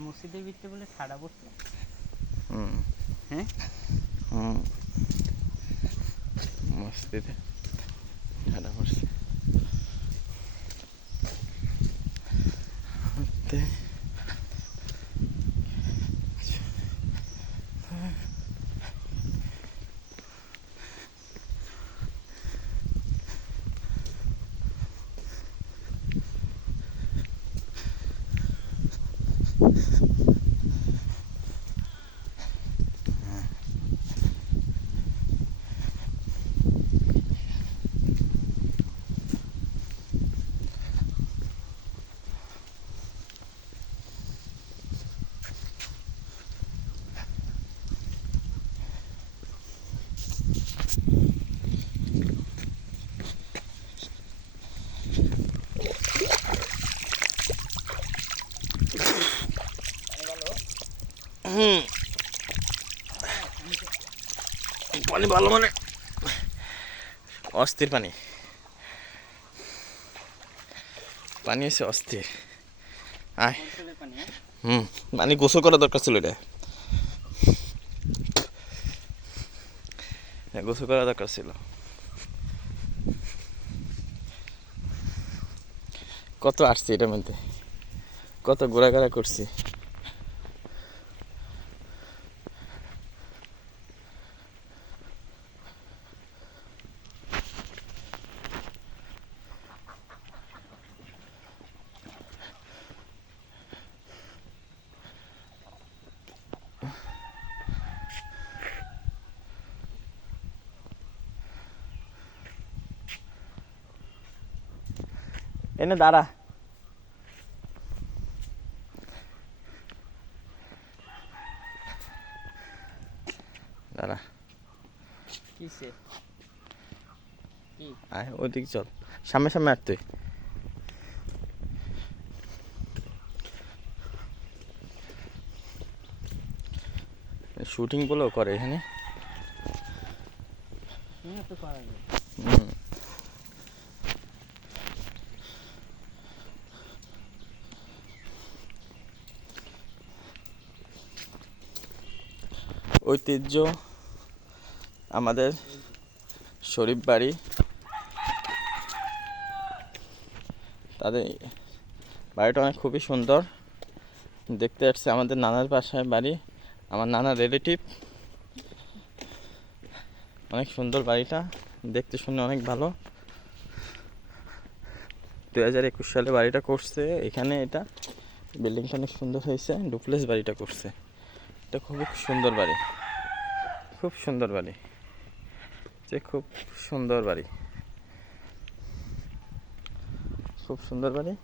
মসজিদের ভিতরে বলে পড়ছে হুম। হ্যাঁ? মসজিদে ঠান্ডা পড়ছে হুম। পানি ভালো মানে। অস্থির পানি। পানি এসে অস্থির। আয়। অঞ্চলের পানি গোসল করা দরকার ছিল এটা। হ্যাঁ, গোসল করা দরকার ছিল। কত আসছি এটার মধ্যে? কত ঘোরাঘোরা করছি? এনে দাঁড়া। দাঁড়া। কিসে? কি? আয় ওইদিকে চল। সামনে সামনে আর তুই। শুটিং বলেও করে এখানে। যায়। হুম। ঐতিহ্য, আমাদের শরীফ বাড়ি। তাদের বাড়িটা অনেক খুবই সুন্দর। দেখতে আসছে আমাদের নানার বাসায় বাড়ি, আমার নানার রিলেটিভ অনেক সুন্দর বাড়িটা, দেখতে শুনে অনেক ভালো। দু হাজার একুশ সালে বাড়িটা করছে, এখানে এটা। বিল্ডিংটা অনেক সুন্দর হয়েছে, ডুপ্লেস বাড়িটা করছে। এটা খুব সুন্দর বাড়ি। খুব সুন্দর বাড়ি। যে খুব সুন্দর বাড়ি। খুব সুন্দর বাড়ি।